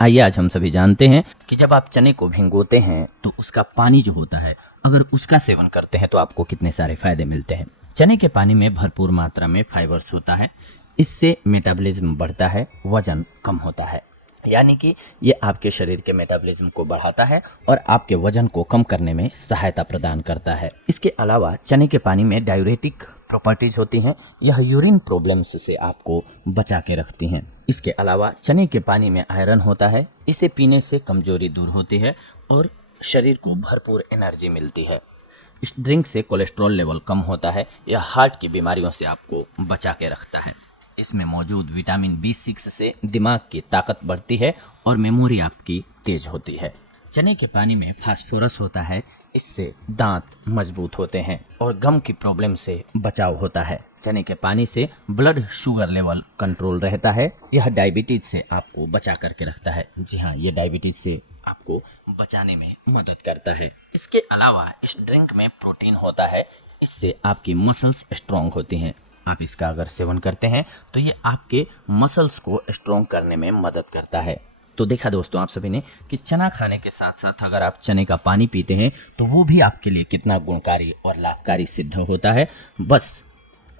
आइए आज हम सभी जानते हैं कि जब आप चने को भिगोते हैं तो उसका पानी जो होता है, अगर उसका सेवन करते हैं तो आपको कितने सारे फायदे मिलते हैं। चने के पानी में भरपूर मात्रा में फाइबर्स होता है, इससे मेटाबॉलिज्म बढ़ता है, वजन कम होता है। यानी कि ये आपके शरीर के मेटाबॉलिज्म को बढ़ाता है और आपके वजन को कम करने में सहायता प्रदान करता है। इसके अलावा चने के पानी में डायूरेटिक प्रॉपर्टीज होती हैं, यह यूरिन प्रॉब्लम्स से आपको बचा के रखती हैं। इसके अलावा चने के पानी में आयरन होता है, इसे पीने से कमजोरी दूर होती है और शरीर को भरपूर एनर्जी मिलती है। इस ड्रिंक से कोलेस्ट्रॉल लेवल कम होता है, यह हार्ट की बीमारियों से आपको बचा के रखता है। इसमें मौजूद विटामिन B6 से दिमाग की ताकत बढ़ती है और मेमोरी आपकी तेज होती है। चने के पानी में फास्फोरस होता है, इससे दांत मजबूत होते हैं और गम की प्रॉब्लम से बचाव होता है। चने के पानी से ब्लड शुगर लेवल कंट्रोल रहता है, यह डायबिटीज से आपको बचा करके रखता है। जी हाँ, ये डायबिटीज से आपको बचाने में मदद करता है। इसके अलावा इस ड्रिंक में प्रोटीन होता है, इससे आपकी मसल्स स्ट्रॉन्ग होती हैं। आप इसका अगर सेवन करते हैं तो ये आपके मसल्स को स्ट्रॉन्ग करने में मदद करता है। तो देखा दोस्तों आप सभी ने कि चना खाने के साथ साथ अगर आप चने का पानी पीते हैं तो वो भी आपके लिए कितना गुणकारी और लाभकारी सिद्ध होता है। बस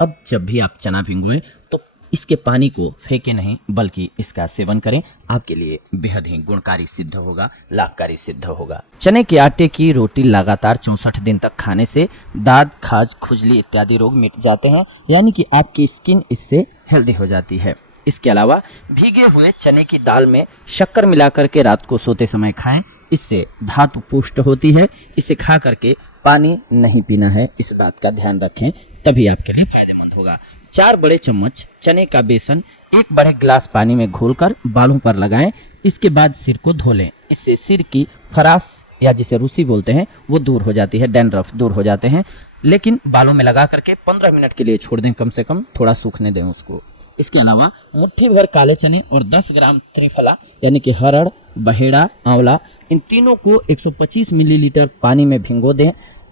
अब जब भी आप चना भिगोएं तो इसके पानी को फेंके नहीं, बल्कि इसका सेवन करें, आपके लिए बेहद ही गुणकारी सिद्ध होगा, लाभकारी सिद्ध होगा। चने के आटे की रोटी लगातार 64 दिन तक खाने से दाद, खाज, खुजली इत्यादि रोग मिट जाते हैं, यानी कि आपकी स्किन इससे हेल्दी हो जाती है। इसके अलावा भीगे हुए चने की दाल में शक्कर मिलाकर के रात को सोते समय खाएं, इससे धातु पुष्ट होती है। इसे खा करके पानी नहीं पीना है, इस बात का ध्यान रखें, तभी आपके लिए फायदेमंद होगा। 4 बड़े चम्मच चने का बेसन 1 बड़े गिलास पानी में घोलकर बालों पर लगाएं, इसके बाद सिर को धो लें। इससे सिर की फरास या जिसे रूसी बोलते हैं वो दूर हो जाती है, डैंड्रफ दूर हो जाते हैं। लेकिन बालों में लगा करके 15 मिनट के लिए छोड़ दें, कम से कम थोड़ा सूखने दें उसको। इसके अलावा मुट्ठी भर काले चने और 10 ग्राम त्रिफला यानी कि हरड़, बहेड़ा, आंवला, इन तीनों को 125 मिलीलीटर पानी में भिगो दें।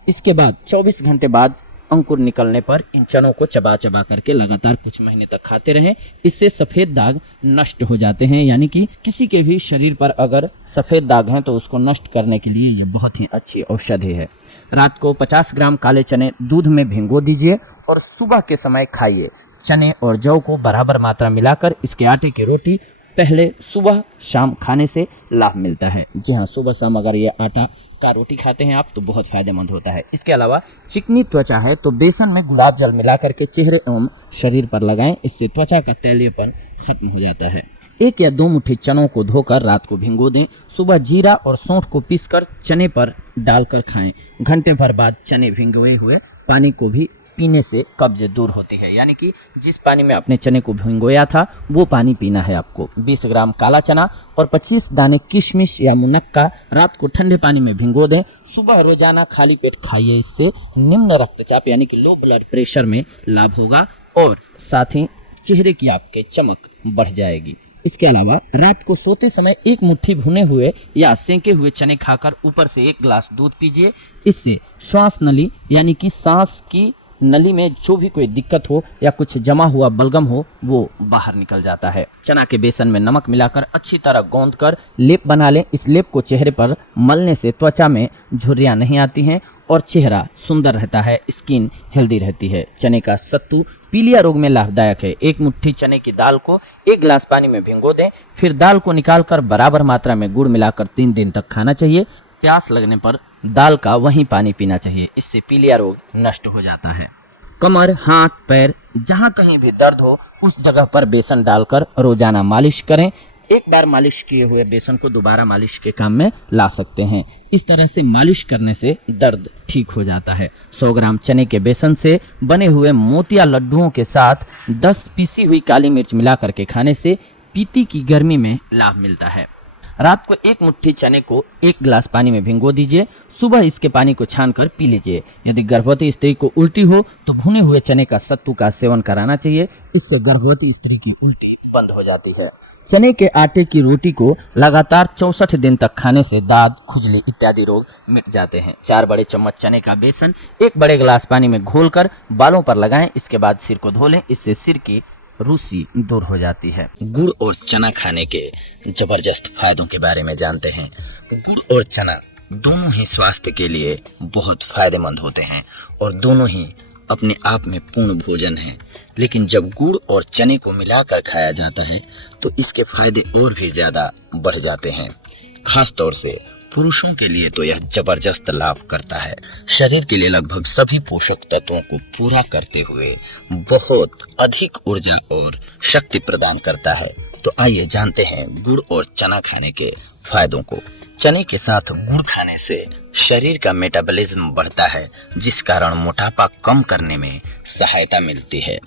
इसके बाद 24 घंटे बाद अंकुर निकलने पर इन चनों को चबा चबा करके लगातार कुछ महीने तक खाते रहें, इससे सफ़ेद दाग नष्ट हो जाते हैं। यानी कि किसी के भी शरीर पर अगर सफ़ेद दाग हैं तो उसको नष्ट करने के लिए ये बहुत ही अच्छी औषधि है। रात को 50 ग्राम काले चने दूध में भिगो दीजिए और सुबह के समय खाइए। चने और जौ को बराबर मात्रा मिलाकर इसके आटे की रोटी पहले सुबह शाम खाने से लाभ मिलता है। जी हाँ, सुबह शाम अगर ये आटा का रोटी खाते हैं आप तो बहुत फायदेमंद होता है। इसके अलावा चिकनी त्वचा है तो बेसन में गुलाब जल मिलाकर के चेहरे एवं शरीर पर लगाएं, इससे त्वचा का तैलीयपन खत्म हो जाता है। 1 या 2 मुट्ठी चनों को धोकर रात को भिगो दें, सुबह जीरा और सौंठ को पीसकर चने पर डालकर खाएं। घंटे भर बाद चने भिगोए हुए पानी को भी पीने से कब्ज दूर होती है। यानी कि जिस पानी में आपने चने को भिगोया था वो पानी पीना है आपको। 20 ग्राम काला चना और 25 दाने किशमिश या मुनक्का रात को ठंडे पानी में भिगो दें, सुबह रोजाना खाली पेट खाइए। इससे निम्न रक्तचाप यानी कि लो ब्लड प्रेशर में लाभ होगा और साथ ही चेहरे की आपके चमक बढ़ जाएगी। इसके अलावा रात को सोते समय 1 मुट्ठी भुने हुए या सेंके हुए चने खाकर ऊपर से 1 गिलास दूध पीजिए। इससे श्वास नली यानी कि सांस की नली में जो भी कोई दिक्कत हो या कुछ जमा हुआ बलगम हो वो बाहर निकल जाता है। चना के बेसन में नमक मिलाकर अच्छी तरह गूंद कर लेप बना लें। इस लेप को चेहरे पर मलने से त्वचा में झुर्रियां नहीं आती हैं और चेहरा सुंदर रहता है, स्किन हेल्दी रहती है। चने का सत्तू पीलिया रोग में लाभदायक है। 1 मुट्ठी चने की दाल को 1 गिलास पानी में भिगो दें, फिर दाल को निकालकर बराबर मात्रा में गुड़ मिलाकर 3 दिन तक खाना चाहिए। प्यास लगने पर दाल का वही पानी पीना चाहिए, इससे पीलिया रोग नष्ट हो जाता है। कमर, हाथ, पैर जहां कहीं भी दर्द हो उस जगह पर बेसन डालकर रोजाना मालिश करें। 1 बार मालिश किए हुए बेसन को दोबारा मालिश के काम में ला सकते हैं। इस तरह से मालिश करने से दर्द ठीक हो जाता है। 100 ग्राम चने के बेसन से बने हुए मोतिया लड्डुओं के साथ 10 पीसी हुई काली मिर्च मिला करके खाने से पीती की गर्मी में लाभ मिलता है। रात को 1 मुट्ठी चने को 1 गिलास पानी में भिगो दीजिए, सुबह इसके पानी को छानकर पी लीजिए। यदि गर्भवती स्त्री को उल्टी हो तो भुने हुए चने का सत्तू का सेवन कराना चाहिए, इससे गर्भवती स्त्री की उल्टी बंद हो जाती है। चने के आटे की रोटी को लगातार 64 दिन तक खाने से दाद, खुजली इत्यादि रोग मिट जाते हैं। 4 बड़े चम्मच चने का बेसन 1 बड़े गिलास पानी में घोलकर बालों पर लगाएं, इसके बाद सिर को धो लें, इससे सिर की रुचि दूर हो जाती है। गुड़ और चना खाने के जबरदस्त फायदों के बारे में जानते हैं। गुड़ और चना दोनों ही स्वास्थ्य के लिए बहुत फायदेमंद होते हैं और दोनों ही अपने आप में पूर्ण भोजन है। लेकिन जब गुड़ और चने को मिलाकर खाया जाता है तो इसके फायदे और भी ज्यादा बढ़ जाते हैं। खास तौर से पुरुषों के लिए तो यह जबरदस्त लाभ करता है। शरीर के लिए लगभग सभी पोषक तत्वों को पूरा करते हुए बहुत अधिक ऊर्जा और शक्ति प्रदान करता है। तो आइए जानते हैं गुड़ और चना खाने के फायदों को। चने के साथ गुड़ खाने से शरीर का मेटाबॉलिज्म बढ़ता है, जिस कारण मोटापा कम करने में सहायता मिलती है।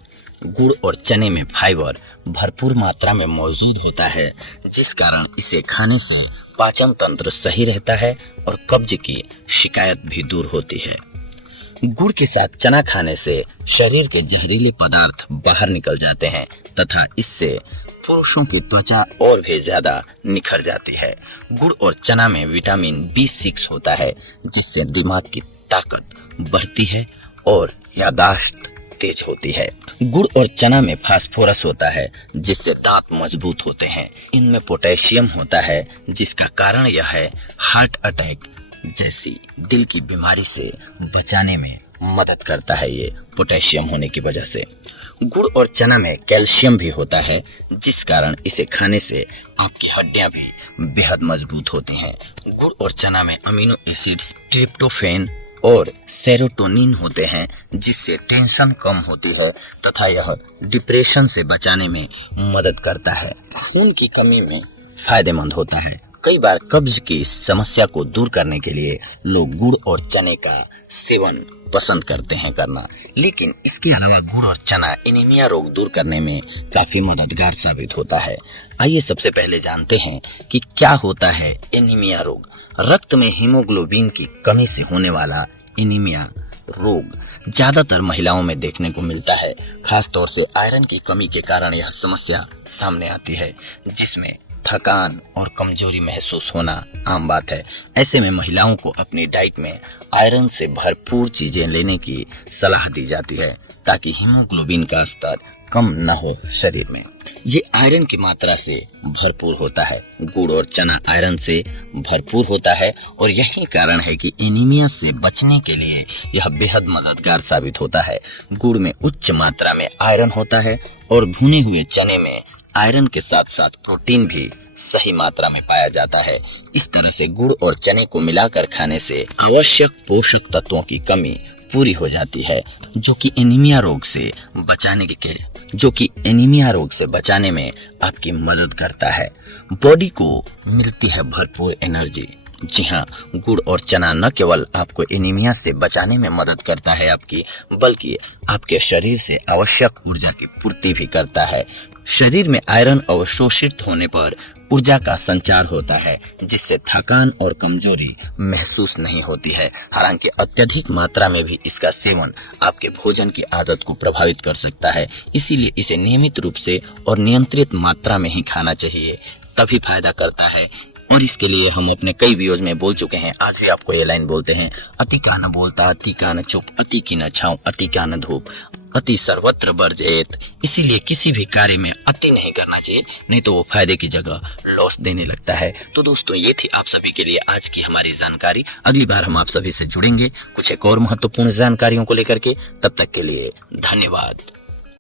गुड़ और चने में फाइबर भरपूर मात्रा में मौजूद होता है, जिस कारण इसे खाने से पाचन तंत्र सही रहता है और कब्ज की शिकायत भी दूर होती है। गुड़ के साथ चना खाने से शरीर के जहरीले पदार्थ बाहर निकल जाते हैं तथा इससे पुरुषों की त्वचा और भी ज्यादा निखर जाती है। गुड़ और चना में विटामिन B6 होता है, जिससे दिमाग की ताकत बढ़ती है और याददाश्त तेज होती है। गुड़ और चना में फास्फोरस होता है, जिससे दांत मजबूत होते हैं। इनमें पोटेशियम होता है, जिसका कारण यह है हार्ट अटैक जैसी दिल की बीमारी से बचाने में मदद करता है। ये पोटेशियम होने की वजह से गुड़ और चना में कैल्शियम भी होता है, जिस कारण इसे खाने से आपकी हड्डियां भी बेहद मजबूत होती हैं। गुड़ और चना में अमीनो एसिड्स, ट्रिप्टोफैन और सेरोटोनिन होते हैं, जिससे टेंशन कम होती है तथा यह डिप्रेशन से बचाने में मदद करता है। खून की कमी में फायदेमंद होता है। कई बार कब्ज की इस समस्या को दूर करने के लिए लोग गुड़ और चने का सेवन पसंद करते हैं करना, लेकिन इसके अलावा गुड़ और चना एनीमिया रोग दूर करने में काफी मददगार साबित होता है। आइए सबसे पहले जानते हैं कि क्या होता है एनीमिया रोग। रक्त में हीमोग्लोबिन की कमी से होने वाला एनीमिया रोग ज्यादातर महिलाओं में देखने को मिलता है। खास तौर से आयरन की कमी के कारण यह समस्या सामने आती है, जिसमें थकान और कमजोरी महसूस होना आम बात है। ऐसे में महिलाओं को अपनी डाइट में आयरन से भरपूर चीजें लेने की सलाह दी जाती है, ताकि हीमोग्लोबिन का स्तर कम न हो शरीर में। ये आयरन की मात्रा से भरपूर होता है। गुड़ और चना आयरन से भरपूर होता है और यही कारण है कि एनीमिया से बचने के लिए यह बेहद मददगार साबित होता है। गुड़ में उच्च मात्रा में आयरन होता है और भुने हुए चने में आयरन के साथ साथ प्रोटीन भी सही मात्रा में पाया जाता है। इस तरह से गुड़ और चने को मिलाकर खाने से आवश्यक पोषक तत्वों की कमी पूरी हो जाती है, जो कि एनीमिया रोग से बचाने में आपकी मदद करता है। बॉडी को मिलती है भरपूर एनर्जी। जी हाँ, गुड़ और चना न केवल आपको एनीमिया से बचाने में मदद करता है बल्कि आपके शरीर से आवश्यक ऊर्जा की पूर्ति भी करता है। शरीर में आयरन अवशोषित होने पर ऊर्जा का संचार होता है, जिससे थकान और कमजोरी महसूस नहीं होती है। हालांकि अत्यधिक मात्रा में भी इसका सेवन आपके भोजन की आदत को प्रभावित कर सकता है, इसीलिए इसे नियमित रूप से और नियंत्रित मात्रा में ही खाना चाहिए, तभी फायदा करता है। और इसके लिए हम अपने कई वीडियोज में बोल चुके हैं। आज भी आपको ये लाइन बोलते हैं, अति का न बोलता, अति का न चुप, अति की न छाँव, अति का न धूप, अति सर्वत्र वर्जेत। इसीलिए किसी भी कार्य में अति नहीं करना चाहिए, नहीं तो वो फायदे की जगह लॉस देने लगता है। तो दोस्तों, ये थी आप सभी के लिए आज की हमारी जानकारी। अगली बार हम आप सभी से जुड़ेंगे कुछ एक और महत्वपूर्ण जानकारियों को लेकर के। तब तक के लिए धन्यवाद।